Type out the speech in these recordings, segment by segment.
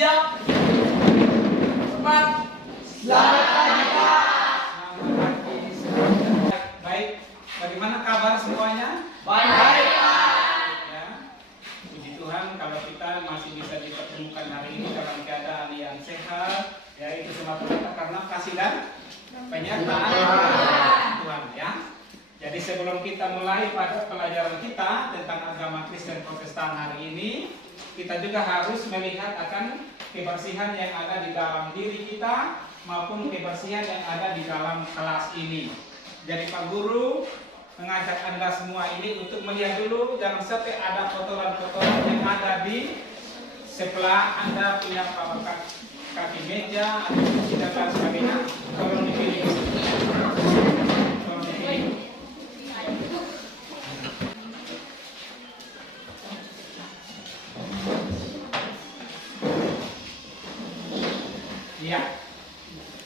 Siap. Cepat. Selamat pagi, Pak. Selamat pagi. Baik, bagaimana kabar semuanya? Baik. Ya, puji Tuhan kalau kita masih bisa dipertemukan hari ini dalam keadaan yang sehat, yaitu semata-mata karena kasih dan penyertaan Tuhan ya. Jadi sebelum kita mulai pada pelajaran kita tentang agama Kristen Protestan hari ini, kita juga harus melihat akan kebersihan yang ada di dalam diri kita maupun kebersihan yang ada di dalam kelas ini. Jadi Pak Guru mengajak Anda semua ini untuk melihat dulu, jangan sampai ada kotoran-kotoran yang ada di sebelah Anda punya kaki meja atau kursi dan lain sebagainya. Tolong dipilih. Tolong dipilih. Ya,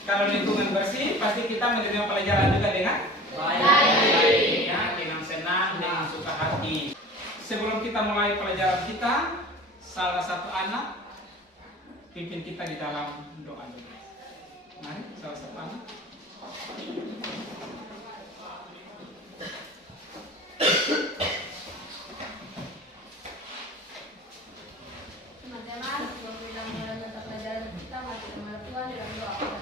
kalau lingkungan bersih, pasti kita menerima pelajaran juga dengan baik, ya, dengan senang, dengan suka hati. Sebelum kita mulai pelajaran kita, salah satu anak pimpin kita di dalam doa dulu. Mari, salah satu anak. Teman-teman, sebelum kita mulai mata pelajaran kita, mari kita kepada Tuhan dalam doa.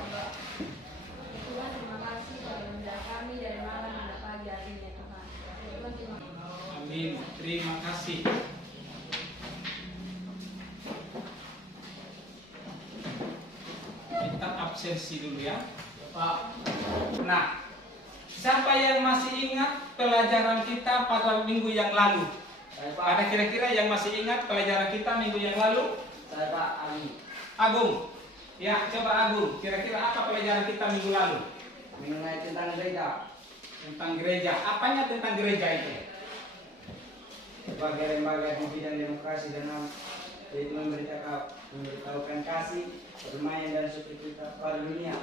Tuhan, terima kasih telah menjaga kami dari malam hingga pagi hari ini, Tuhan. Tuhan, terima kasih. Amin. Terima kasih. Kita absensi dulu ya, Pak. Nah, siapa yang masih ingat pelajaran kita pada minggu yang lalu? Ada kira-kira yang masih ingat pelajaran kita minggu yang lalu? Saya Pak Ali. Agung. Ya, coba Agung. Kira-kira apa pelajaran kita minggu lalu? Mengenai tentang gereja. Tentang gereja. Apanya tentang gereja itu? Sebagai lembaga di bidang demokrasi dan yaitu memberitahukan kasih, perdamaian dan sukacita pada dunia.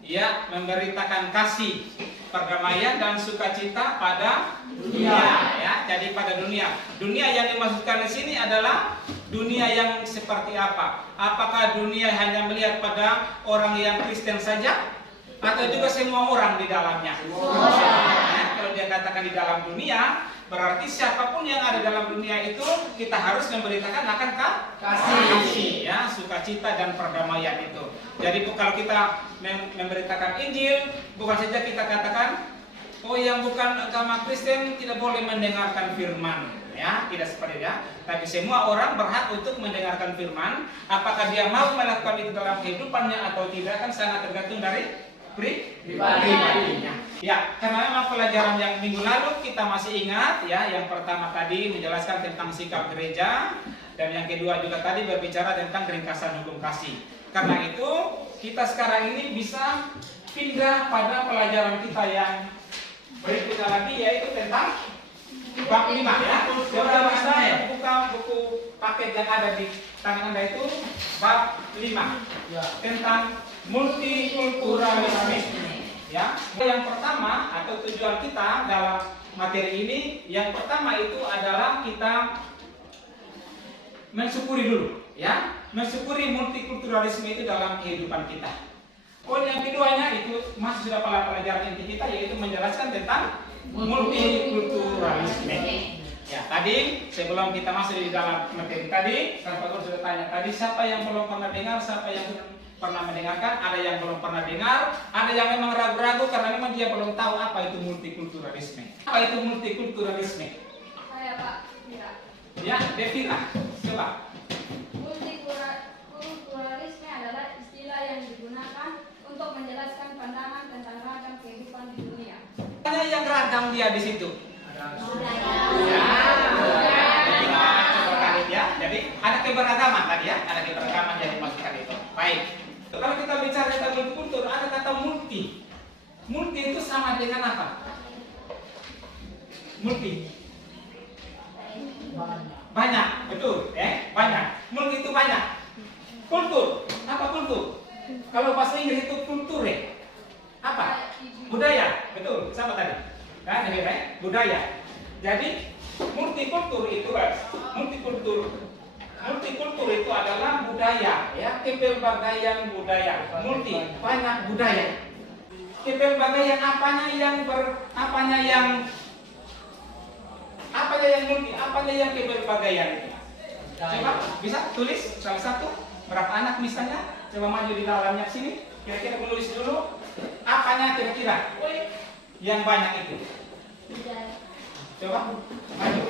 Ya, memberitakan kasih, perdamaian dan sukacita pada dunia. Ya, jadi pada dunia. Dunia yang dimaksudkan di sini adalah dunia yang seperti apa? Apakah dunia hanya melihat pada orang yang Kristen saja, atau juga semua orang di dalamnya? Ya, kalau dia katakan di dalam dunia, berarti siapapun yang ada dalam dunia itu kita harus memberitakan akan kasih, ya, sukacita dan perdamaian itu. Jadi kalau kita memberitakan Injil, bukan saja kita katakan, oh yang bukan agama Kristen tidak boleh mendengarkan firman, ya, tidak seperti itu ya. Tapi semua orang berhak untuk mendengarkan firman. Apakah dia mau melakukan itu dalam kehidupannya atau tidak kan sangat tergantung dari pribadinya. Ya, karena memang pelajaran yang minggu lalu kita masih ingat ya, yang pertama tadi menjelaskan tentang sikap gereja dan yang kedua juga tadi berbicara tentang ringkasan hukum kasih. Karena itu kita sekarang ini bisa pindah pada pelajaran kita yang berikutnya lagi, yaitu tentang bab 5 ya. Coba Anda buka buku paket yang ada di tangan Anda itu bab 5 tentang multikulturalisme. Ya, yang pertama atau tujuan kita dalam materi ini, yang pertama itu adalah kita mensyukuri dulu, ya, mensyukuri multikulturalisme itu dalam kehidupan kita. Poin yang keduanya itu masih sudah pada pelajaran inti kita, yaitu menjelaskan tentang multikulturalisme. Ya, tadi sebelum kita masuk di dalam materi tadi, Pak Guru sudah tanya tadi siapa yang belum pernah dengar, siapa yang pernah mendengarkan, ada yang belum pernah dengar, ada yang memang ragu-ragu karena memang dia belum tahu apa itu multikulturalisme. Apa itu multikulturalisme? Saya Pak Mira. Ya, Devira, coba. Multikulturalisme adalah istilah yang digunakan untuk menjelaskan pandangan tentang ragam kehidupan di dunia. Ada yang ragam dia di situ. Ya, jadi ada keberagaman tadi ya, ada keberagaman yang dimaksudkan itu. Baik. Kalau kita bicara tentang multikultur, ada kata multi. Multi itu sama dengan apa? Multi. Banyak, betul, banyak. Multi itu banyak. Kultur, apa kultur? Kalau bahasa Inggris itu kulture. Apa? Budaya, betul. Sama tadi. Kan, budaya. Jadi multikultur itu adalah budaya budaya, ya, kepelbagaian budaya, multi, banyak budaya. Kepelbagaian apanya yang multi, apanya yang kepelbagaian? Coba bisa tulis salah satu, berapa anak misalnya, coba maju di dalamnya sini, kira-kira menulis dulu, apanya kira-kira yang banyak itu? Coba maju.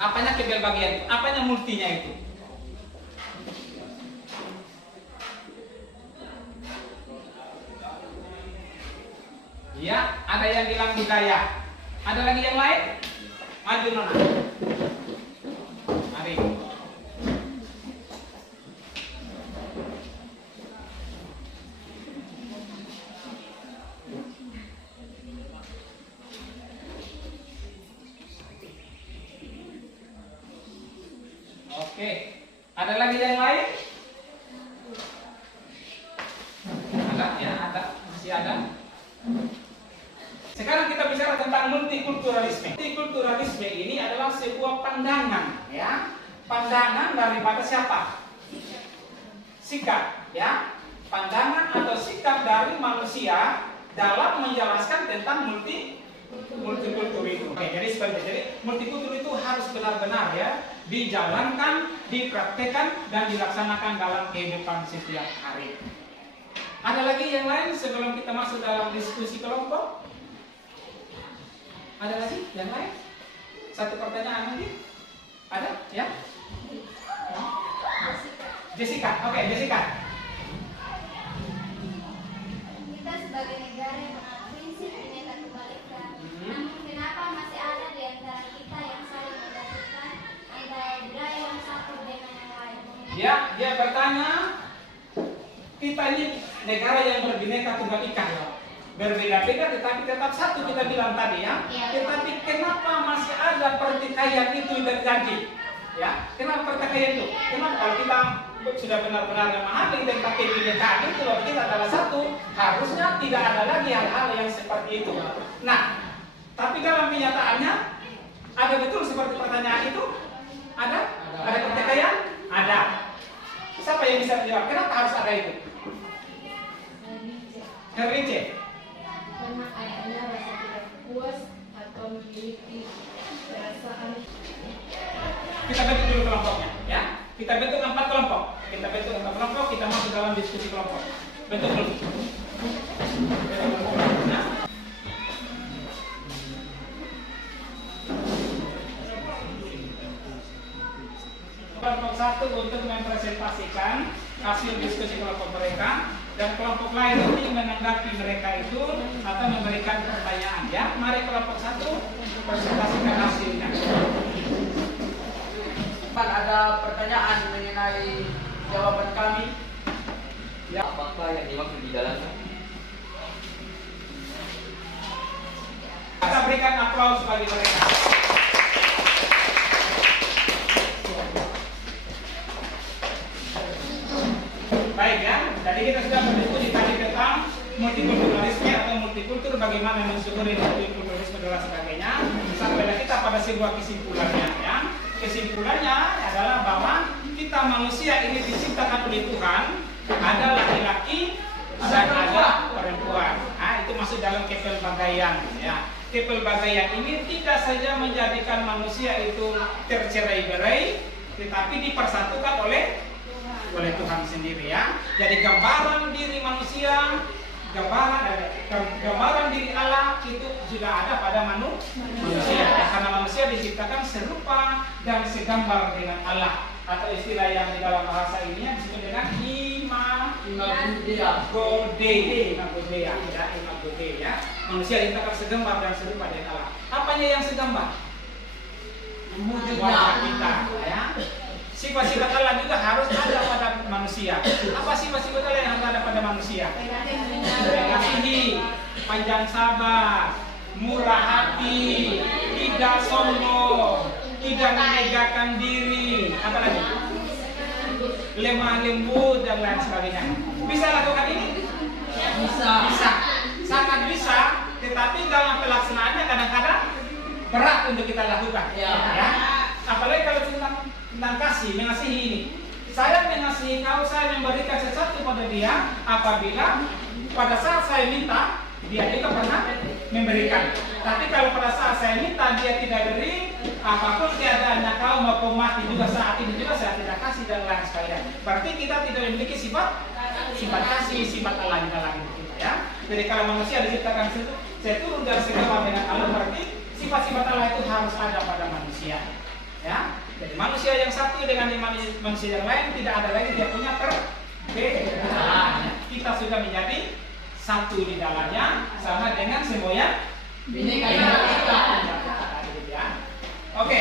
Apanya kepelbagaian? Apanya multinya itu? Ya, ada yang bilang budaya. Ada lagi yang lain? Maju Nona. Mari. Oke. Ada lagi yang lain? Ada? Ya, ada. Masih ada. Sekarang kita bicara tentang multikulturalisme. Multikulturalisme ini adalah sebuah pandangan, ya, pandangan daripada siapa? Sikap, ya, pandangan atau sikap dari manusia dalam menjelaskan tentang multikultur itu. Oke, jadi seperti jadi multikultur itu harus benar-benar ya dijalankan, dipraktekkan dan dilaksanakan dalam kehidupan setiap hari. Ada lagi yang lain sebelum kita masuk dalam diskusi kelompok? Ada lagi yang lain? Satu pertanyaan lagi? Ada? Ya? Jessica, oke, Jessica. Kita sebagai negara yang berprinsip Bhinneka Tunggal Ika, namun kenapa masih ada di antara kita yang saling mendasarkan antara budaya yang satu dengan yang lain? Ya, dia bertanya, kita ini negara yang berbhinneka tunggal ika, berbeda-beda tetapi tetap satu, kita bilang tadi ya. Tetapi kenapa masih ada pertikaian itu terjadi? Ya, kenapa pertikaian itu? Kenapa kalau kita sudah benar-benar memahami tentang kebinekaan itu, kalau kita adalah satu, harusnya tidak ada lagi hal-hal yang seperti itu. Nah, tapi dalam kenyataannya ada betul seperti pertanyaan itu? Ada? Ada pertikaian? Ada. Siapa yang bisa menjawab? Kenapa harus ada itu? Herlince. Karena adanya rasa tidak puas atau memiliki perasaan. Kita bentuk dulu kelompoknya, ya. Kita bentuk 4 kelompok. Kita masuk dalam diskusi kelompok. Bentuk dulu. Nah. Kelompok 1 untuk mempresentasikan hasil diskusi kelompok mereka, dan kelompok lain untuk menanggapi mereka itu atau memberikan pertanyaan. Ya, mari kelompok 1 presentasikan hasilnya. Pak, ada pertanyaan mengenai jawaban kami. Ya, apakah yang dimaksud di dalamnya? Kita berikan aplaus bagi mereka. Baik ya, jadi kita sudah berdiskusi tadi tentang multikulturalisme atau multikultur, bagaimana mensyukuri multikulturalisme dan sebagainya. Sampailah kita pada sebuah kesimpulannya ya. Kesimpulannya adalah bahwa kita manusia ini diciptakan oleh Tuhan, ada laki-laki dan ada perempuan. Nah, itu masuk dalam kepelbagaian ya. Kepelbagaian ini tidak saja menjadikan manusia itu tercerai-berai, tetapi dipersatukan oleh Tuhan sendiri ya. Jadi gambaran diri manusia, gambaran diri Allah itu sudah ada pada manusia ya. Karena manusia diciptakan serupa dan segambar dengan Allah, atau istilah yang di dalam bahasa ininya disebut dengan imagodea ya. Manusia diciptakan segambar dan serupa dengan Allah. Apanya yang segambar? Wajah kita ya. Sifat-sifat Allah juga harus ada pada manusia. Apa sifat-sifat Allah yang harus ada pada manusia? Mengasihi, panjang sabar, murah hati, tidak sombong, tidak menegakkan diri, apa lagi? Lemah lembut dan lain sebagainya. Bisa lakukan ini? Bisa. Sangat bisa, tetapi dalam pelaksanaannya kadang-kadang berat untuk kita lakukan. Ya. Apalagi kalau tentang mengasihi ini. Saya mengasihi kau, saya memberikan sesuatu pada dia apabila pada saat saya minta, dia juga pernah memberikan. Tapi kalau pada saat saya minta dia tidak beri, apapun keadaannya kau mau mati juga saat ini juga saya tidak kasih dan lain sekalian. Berarti kita tidak memiliki sifat kasih, sifat Allah di dalam hidup kita ya. Jadi kalau manusia diciptakan saya turun dari segala dengan Allah, berarti sifat-sifat Allah itu harus ada pada manusia ya. Jadi manusia yang satu dengan manusia yang lain tidak ada lagi dia punya perbedaan. Kita sudah menjadi satu di dalamnya sama dengan semboyan bineka kita. Oke,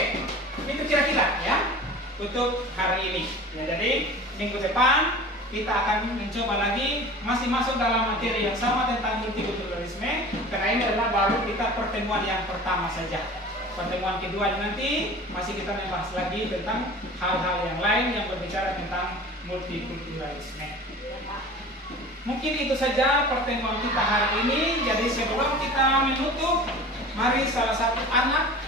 itu kira-kira ya untuk hari ini. Ya, jadi minggu depan kita akan mencoba lagi masih masuk dalam materi yang sama tentang multikulturalisme. Karena ini adalah baru kita pertemuan yang pertama saja. Pertemuan kedua nanti masih kita membahas lagi tentang hal-hal yang lain yang berbicara tentang multikulturalisme. Mungkin itu saja pertemuan kita hari ini. Jadi sebelum kita menutup, mari salah satu anak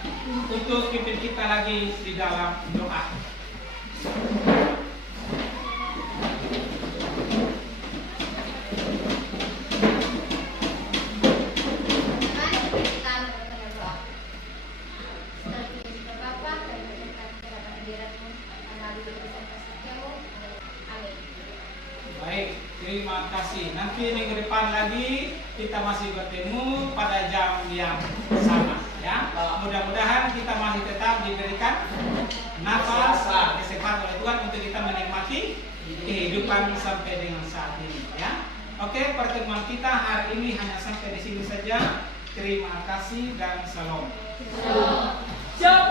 untuk pimpin kita lagi di dalam doa. Baik, terima kasih. Nanti minggu depan lagi kita masih bertemu pada jam yang sama ya. Mudah-mudahan kita masih tetap diberikan nafas kesehatan oleh Tuhan untuk kita menikmati kehidupan sampai dengan saat ini ya. Oke, pertemuan kita hari ini hanya sampai di sini saja. Terima kasih dan salam. Siap.